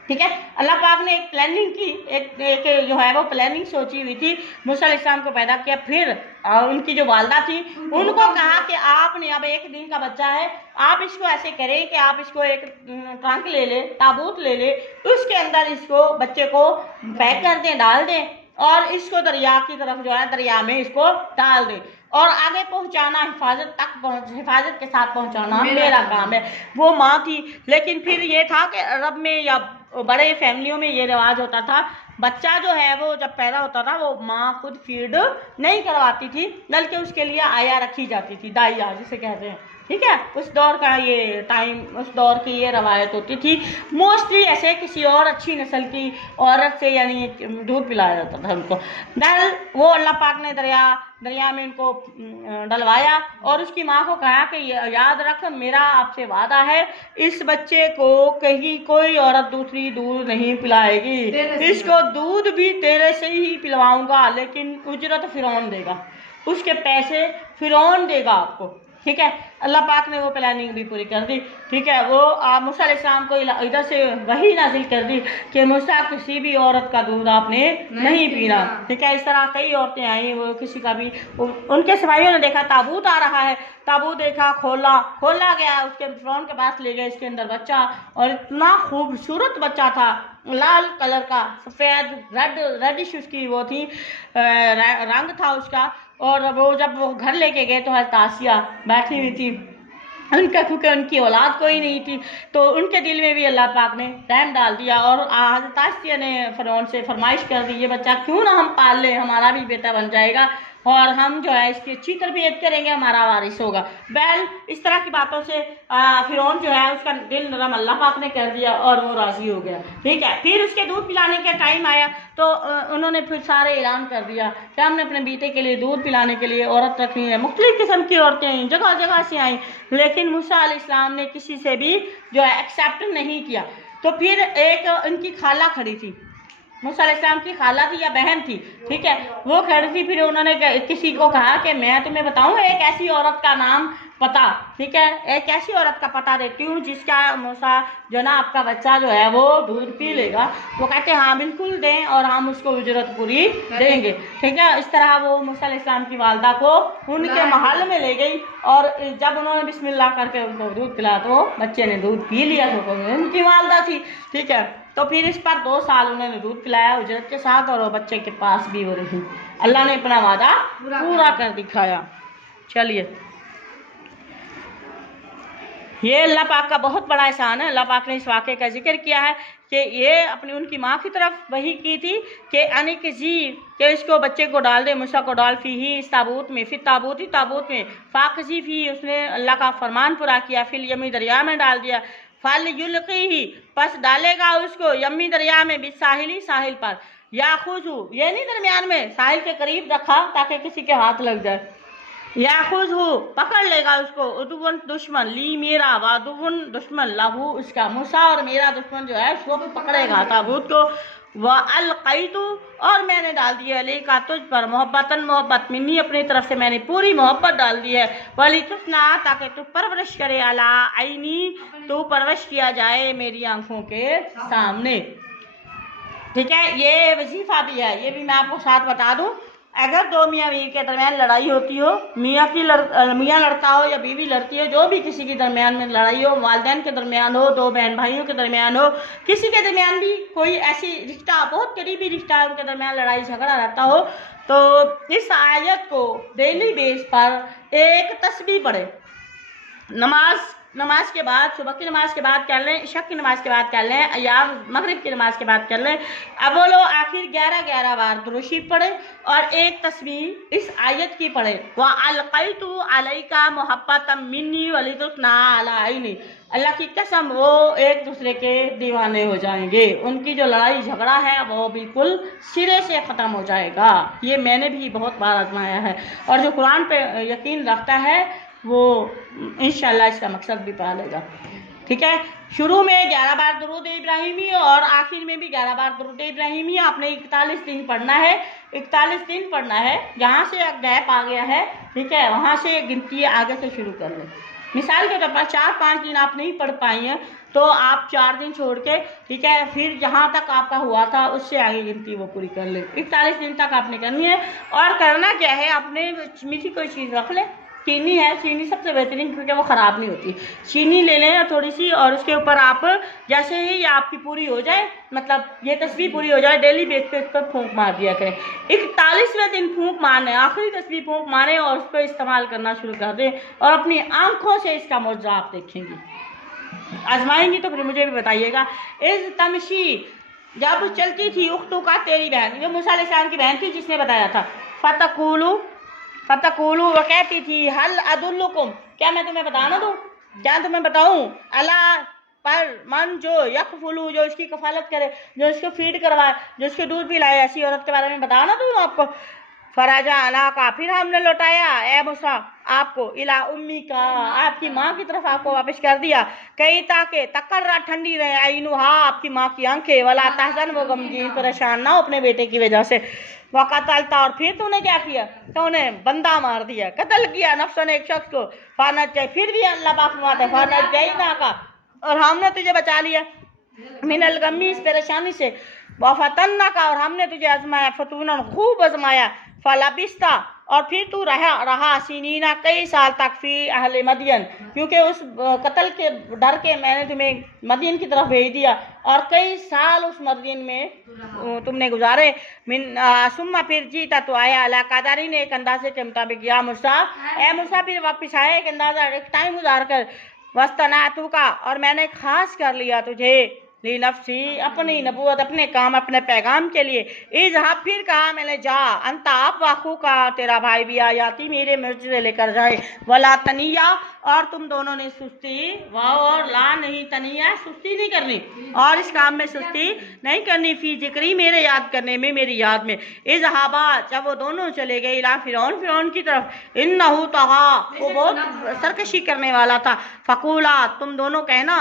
ठीक है। अल्लाह पाक ने एक प्लानिंग की, एक जो है वो प्लानिंग सोची हुई थी। मूसा अलैहिस्सलाम को पैदा किया, फिर उनकी जो वालदा थी उनको कहा कि आपने अब एक दिन का बच्चा है, आप इसको ऐसे करें कि आप इसको एक ट्रंक ले ले, ताबूत ले ले, उसके अंदर इसको बच्चे को पैक कर दें, डाल दें और इसको दरिया की तरफ जो है दरिया में इसको डाल दें और आगे पहुंचाना, हिफाजत के साथ पहुंचाना मेरा काम है। वो माँ थी, लेकिन फिर ये था कि अरब में या बड़े फैमिलियों में ये रिवाज होता था, बच्चा जो है वो जब पैदा होता था वो माँ खुद फीड नहीं करवाती थी, बल्कि उसके लिए आया रखी जाती थी, दाइया जिसे कहते हैं, ठीक है, उस दौर का ये टाइम, उस दौर की ये रवायत होती थी। मोस्टली ऐसे किसी और अच्छी नस्ल की औरत से यानी दूध पिलाया जाता था उनको। दल वो अल्लाह पाक ने दरिया में उनको डलवाया और उसकी माँ को कहा कि याद रख, मेरा आपसे वादा है, इस बच्चे को कहीं कोई औरत दूसरी दूध नहीं पिलाएगी, इसको दूध भी तेरे से ही पिलवाऊंगा, लेकिन उजरत फिरौन देगा, उसके पैसे फिरौन देगा आपको। ठीक है, अल्लाह पाक ने वो प्लानिंग भी पूरी कर दी। ठीक है, वो मूसा अलैहिस्सलाम को इधर से वही नाजिल कर दी कि मूसा किसी भी औरत का दूध आपने नहीं पीना। ठीक है, इस तरह कई औरतें आई, वो किसी का भी, उनके सिपाहियों ने देखा ताबूत आ रहा है, ताबूत देखा, खोला गया, उसके फिरौन के पास ले गए, इसके अंदर बच्चा, और इतना खूबसूरत बच्चा था, लाल कलर का, सफ़ेद रेडिश उसकी वो थी, रंग था उसका। और वो जब वो घर लेके गए तो हज़रत आसिया बैठी हुई थी, उनका क्योंकि उनकी औलाद कोई नहीं थी, तो उनके दिल में भी अल्लाह पाक ने रहम डाल दिया और हज़रत आसिया ने फ़िरौन से फरमाइश कर दी, ये बच्चा क्यों ना हम पाल लें, हमारा भी बेटा बन जाएगा और हम जो है इसकी अच्छी तरबियत करेंगे, हमारा वारिस होगा। बहल इस तरह की बातों से फ़िरौन जो है उसका दिल नरम अल्लाह पाक ने कर दिया और वो राज़ी हो गया। ठीक है, फिर उसके दूध पिलाने का टाइम आया तो उन्होंने फिर सारे ऐलान कर दिया कि हमने अपने बेटे के लिए दूध पिलाने के लिए औरत रखी है। मुख्तलिफ़ किस्म की औरतें आई, जगह जगह से आई, लेकिन मूसा अलैहिस्सलाम ने किसी से भी जो है एक्सेप्ट नहीं किया। तो फिर एक उनकी खाला खड़ी थी, मूसा अलैहिस्सलाम की खाला थी या बहन थी, ठीक है, वो खड़ी थी। फिर उन्होंने किसी को कहा कि मैं तुम्हें बताऊं एक ऐसी औरत का नाम पता, ठीक है, एक ऐसी औरत का पता देती हूँ जिसका मूसा जो ना आपका बच्चा जो है वो दूध पी लेगा। वो कहते हैं हाँ बिल्कुल दें और हम उसको उजरत पूरी देंगे। ठीक है, इस तरह वो मूसा अलैहिस्सलाम की वालदा को उनके महल में ले गई और जब उन्होंने बिस्मिल्लाह करके उनको दूध पिलाया तो बच्चे ने दूध पी लिया, तो उनकी वालदा थी। ठीक है, तो फिर इस पर 2 साल उन्होंने दूध पिलाया उजरत के साथ और वो बच्चे के पास भी वो रही। अल्लाह ने अपना वादा पूरा कर दिखाया। चलिए, ये अल्लाह पाक का बहुत बड़ा एहसान है। अल्लाह पाक ने इस वाक़े का जिक्र किया है कि ये अपनी उनकी माँ की तरफ वही की थी कि अनिक जी कि इसको बच्चे को डाल दे, मूसा को डाल फी ही इस ताबूत में, फिर ताबूत में फाकजी फी, उसने अल्लाह का फरमान पूरा किया, फिर यमी दरिया में डाल दिया, फल युल्की ही बस डालेगा उसको यमी दरिया में, बिसाहिली साहिल पर, या खुजू ये नहीं दरमियान में साहिल के करीब रखा ताकि किसी के हाथ लग जाए, या खुद हो पकड़ लेगा उसको, उदुवन दुश्मन ली मेरा वादुवन दुश्मन लाहू उसका, मूसा और मेरा दुश्मन जो है उसको भी पकड़ेगा ताबूत को। वह अलक़ैतु और मैंने डाल दिया अली का तुझ पर मोहब्बतन मोहब्बत मिन्नी अपनी तरफ से मैंने पूरी मोहब्बत डाल दी है, वली तुस्ना ताकि तू परवरिश करे अला आईनी, तू परवरिश किया जाए मेरी आंखों के सामने। ठीक है, ये वजीफ़ा भी है, ये भी मैं आपको साथ बता दूं। अगर 2 मियाँ बीवी के दरमियान लड़ाई होती हो, मियाँ लड़ता हो या बीवी लड़ती हो, जो भी किसी के दरमियान में लड़ाई हो, वालिदैन के दरमियान हो, 2 बहन भाइयों के दरमियान हो, किसी के दरमियान भी कोई ऐसी रिश्ता बहुत करीबी रिश्ता है, उनके दरमियान लड़ाई झगड़ा रहता हो, तो इस आयत को डेली बेस पर एक तस्बीह पढ़े, नमाज के बाद, सुबह की नमाज के बाद कर लें, इशा की नमाज के बाद कर लें या मगरिब की नमाज के बाद कर लें। अब वो लोग आखिर 11 बार दुरूद शरीफ पढ़े और एक तस्बीह इस आयत की पढ़े, वह अलक़ैतु अलैका मोहब्बतम मिन्नी वलितुस्ना अला ऐनी, अल्लाह की कसम वो एक दूसरे के दीवाने हो जाएंगे, उनकी जो लड़ाई झगड़ा है वो बिल्कुल सिरे से ख़त्म हो जाएगा। ये मैंने भी बहुत बार आजमाया है और जो कुरान पे यकीन रखता है वो इंशाअल्लाह इसका मकसद भी पा लेगा। ठीक है, शुरू में 11 बार दुरूद इब्राहिमी और आखिर में भी 11 बार दुरूद इब्राहिमी आपने 41 दिन पढ़ना है, 41 दिन पढ़ना है। जहाँ से गैप आ गया है, ठीक है, वहाँ से गिनती आगे से शुरू कर लें। मिसाल के तौर पर 4-5 दिन आप नहीं पढ़ पाई हैं तो आप 4 दिन छोड़ के, ठीक है, फिर जहाँ तक आपका हुआ था उससे आगे गिनती वो पूरी कर लें। 41 दिन तक आपने करनी है और करना क्या है, आपने मीठी कोई चीज़ रख लें, चीनी है, चीनी सबसे बेहतरीन क्योंकि वो ख़राब नहीं होती, चीनी ले लें थोड़ी सी और उसके ऊपर आप जैसे ही ये आपकी पूरी हो जाए, मतलब ये तस्बीह पूरी हो जाए, डेली बेस पे इस पर फूंक मार दिया करें। 41वें दिन फूंक मारने, आखिरी तस्बीह फूंक मारें और उसको इस्तेमाल करना शुरू कर दें और अपनी आँखों से इसका मौजूद आप देखेंगी, आजमाएंगी तो फिर मुझे भी बताइएगा। इस तमशी जब चलती थी उख्तू का तेरी बहन, जो मूसा अलैहिस्सलाम की बहन थी जिसने बताया था, फतकुलू वो कहती थी हल अदुल्लुकुम क्या मैं तुम्हें बता ना दूं? क्या तुम्हें बताऊं? अला पर मन जो यकफुलू, जो इसकी कफालत करे, जो इसको फीड करवाए, जो इसको दूध पिलाए, ऐसी औरत के बारे में बता ना दूं आपको। फराजा अला का, फिर हमने लौटाया ए मूसा आपको, इला उम्मी का, आपकी माँ की तरफ आपको वापस कर दिया। कई ताकि तकर्रा, ठंडी रहे, आइनुहा, आपकी माँ की आंखें, वला तहजन, वो गमगीन परेशान ना हो अपने बेटे की वजह से। वक़तलता, और फिर तूने क्या किया? तूने बंदा मार दिया, कत्ल किया, नफ्सन, एक शख्स को। फानत जाए, फिर भी अल्लाह पाक फरमाता है फानत जाए ना का, और हमने तुझे बचा लिया मिनल गम्मी, इस परेशानी से। वफतन्ना का, और हमने तुझे आजमाया, फतूनन, खूब आजमाया। फलाबिस्ता, और फिर तू रहा सीनीना, कई साल तक, फी अहले मदियन, क्योंकि उस कत्ल के डर के मैंने तुम्हें मदीन की तरफ भेज दिया, और कई साल उस मदीन में तुमने गुजारे। मिन सुम्मा, फिर जीता तो आया, अला कादारी ने, एक अंदाजे के मुताबिक, या मूसा, ए मूसा, फिर वापस आया एक अंदाजा, एक टाइम गुजार कर। वस्तना तू का, और मैंने खास कर लिया तुझे, ली नफ्सी, अपनी नबूवत, अपने काम, अपने पैगाम के लिए। इज़हाब, फिर कहा मैंने, जा, अंता, आप, वाकू का, तेरा भाई भी आयाती, मेरे मुझसे लेकर जाए। वला तनिया, और तुम दोनों ने सुस्ती, वाह और ला नहीं, तनिया, सुस्ती नहीं करनी, और इस काम में सुस्ती नहीं करनी, फी जिक्री, मेरे याद करने में, मेरी याद में। इज़हाबा, जब वो दोनों चले गए, इला फिरौन, फिरौन की तरफ, इन्नहु तग़ा, वो बहुत सरकशी करने वाला था। फकूला, तुम दोनों कहना,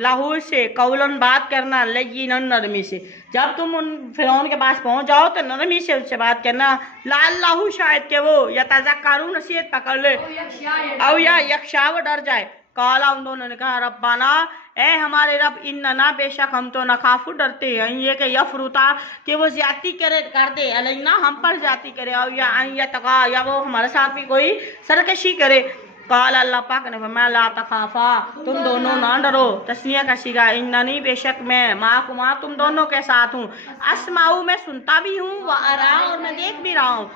लाहौर से, कौलन, बात करना, लय्यिनन, नरमी से। जब तुम उन फिरौन के पास पहुंच जाओ तो नरमी से उससे बात करना। लाल्लाहु, शायद के वो यतज़क्करू, नसीहत पकड़ ले, औ या यख्शा, वो डर जाए। काला, उन दोनों ने कहा, रब्बाना, ए हमारे रब, इन्नना, बेशक हम तो नखाफु, डरते हैं, ये कि यफरुता, कि वो ज्यादती कर दे, अलैना, हम पर ज्यादती करे, और या यतगा, या वो हमारे साथ भी कोई सरकशी करे। काल, अल्लाह पाक ने फरमाया, ला तखाफा, तुम दोनों ना डरो। तस्निया का सीगा, इन्ननी, बेशक मैं, माकुमा, तुम दोनों के साथ हूँ। अस्माऊ, मैं सुनता भी हूँ, व अरा, और मैं देख भी रहा हूँ।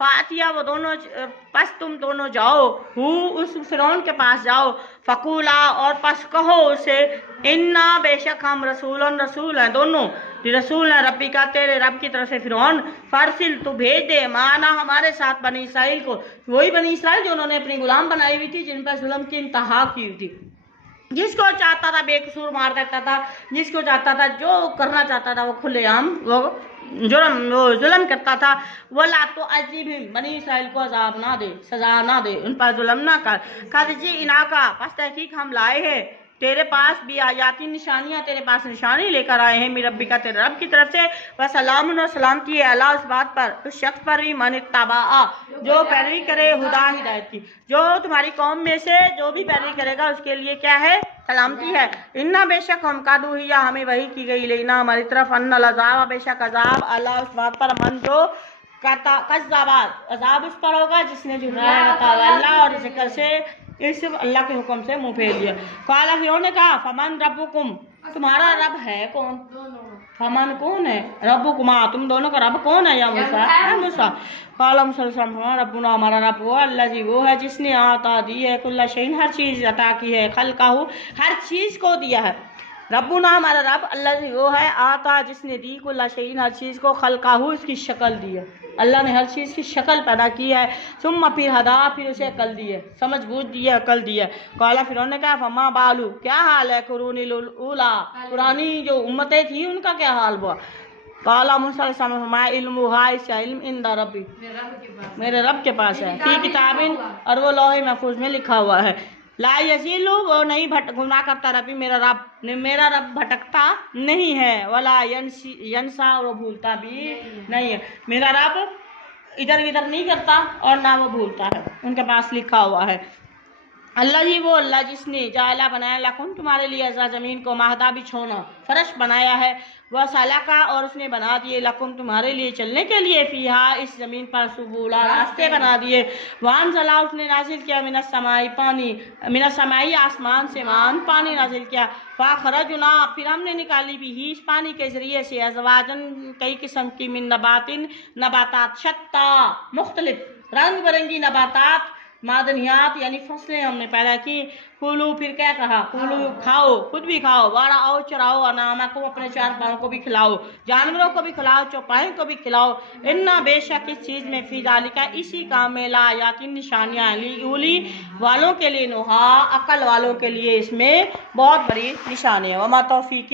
फातिया, वो दोनों, पस तुम दोनों जाओ, उस फिरौन के पास जाओ। फकूला, और पस कहो उसे, इन्ना, बेशक हम, रसूल हैं दोनों, रसूल हैं, रब्बी का, तेरे रब की तरफ से। फिरौन, फरसिल, तू भेज दे, माना, हमारे साथ, बनी इसराइल को, वही बनी इसराइल जो उन्होंने अपनी गुलाम बनाई हुई थी, जिन पर जुल्म की इंतहा की हुई थी। जिसको चाहता था बेकसूर मार देता था, जिसको चाहता था, जो करना चाहता था वो खुलेआम वो जुल्म करता था। वला तो अजीब, बनी इसराइल को अजाब ना दे, सजा ना दे, उन पर जुल्म ना कर। कदजी इनाका, बस तहकीक हम लाए हैं तेरे पास भी आयाती, निशानियाँ, तेरे पास निशानी लेकर आए हैं, मेरे रब्बी का, तेरे रब की तरफ से। वह सलाम, और सलामती है, अल्लाह, उस बात पर, उस शख्स पर भी, मन तबा, जो पैरवी करे, हुदा, हिदायत की, जो तुम्हारी कौम में से जो भी पैरवी करेगा उसके लिए क्या है? सलामती है। इन्ना, बेशक हम, कादू हिया, हमें वही की गई, लेना, हमारी तरफ, अन्ना अज़ाब, बेशक अजाब, अल्लाह, उस बात पर, मन जो कज़्ज़ाबात, अजाब उस पर होगा जिसने झुठलाया अल्लाह और जिक्र से, इस अल्लाह के हुक्म से मुंह फेर दिया। काला, फिर ने कहा, फमन रब्बुकुम, तुम्हारा रब है कौन? फमन कौन है? रब्बुकुमा, तुम दोनों का रब कौन है? या मूसा। काला मुसलमान, रब्बुना, हमारा रब वो अल्लाह जी, वो है जिसने आता दी है, कुल्ला शैइन, हर चीज़ अता की है, खल्काहू, हर चीज़ को दिया है। रब्बुना, हमारा रब, अल्लाह जी वो है, आता, जिसने दी, कुल्ला शैइन, हर चीज़ को, खल्काहू, इसकी शक्ल दी है, अल्लाह ने हर चीज़ की शक्ल पैदा की है। सुम्मा, फिर हदा, फिर उसे अकल दी है, समझ बूझ दी है, अकल दी है। काला, फिर उन्होंने कहा, फमा बालू, क्या हाल है, कुरूनिल ऊला, पुरानी जो उम्मतें थी उनका क्या हाल हुआ? काला मुसलमान, इल्मुहा, इसका इल्म इंदा रब्बी, मेरे रब के पास है, फी किताबिन, और वो लौहे महफूज में लिखा हुआ है। ला यजीलु, वो नहीं गुनाह करता, रबी, मेरा रब भटकता नहीं है, वला यंसा, वो भूलता भी नहीं है, मेरा रब इधर उधर नहीं करता और ना वो भूलता है, उनके पास लिखा हुआ है। अल्लाह ही वो अल्लाह जिसने जाला बनाया लकुम, तुम्हारे लिए अज़ा, ज़मीन को, महदा, बिछोना, फर्श बनाया है। वह सलाका, और उसने बना दिए, लकुम, तुम्हारे लिए चलने के लिए, फीहा, इस ज़मीन पर, सुबुला, रास्ते बना दिए। वान जला, उसने नाजिल किया, मिनस समाई, पानी, मिनस समाई, आसमान से मान पानी नाजिल किया। फ़ाखरजुना, फिर हमने निकाली भी ही, इस पानी के ज़रिए से, अज़वाजन, कई किस्म की, मिन नबातिन, नबातात, शत्ता, मुख्तलिफ, रंग बिरंगी नबातात, मादनियात यानी फसलें हमने पैदा की। कुलू फिर क्या कहा, कुलू खाओ, खुद भी खाओ, वारा आओ चराओ, अनामा को अपने चार पाँव को भी खिलाओ, जानवरों को भी खिलाओ, चौपाई को भी खिलाओ। इन्ना बेशक इस चीज़ में फी जालिका इसी काम में ला याकिन निशानियाँ उली वालों के लिए, नुहा अकल वालों के लिए इसमें बहुत बड़ी निशानी है। वमा तौफीकी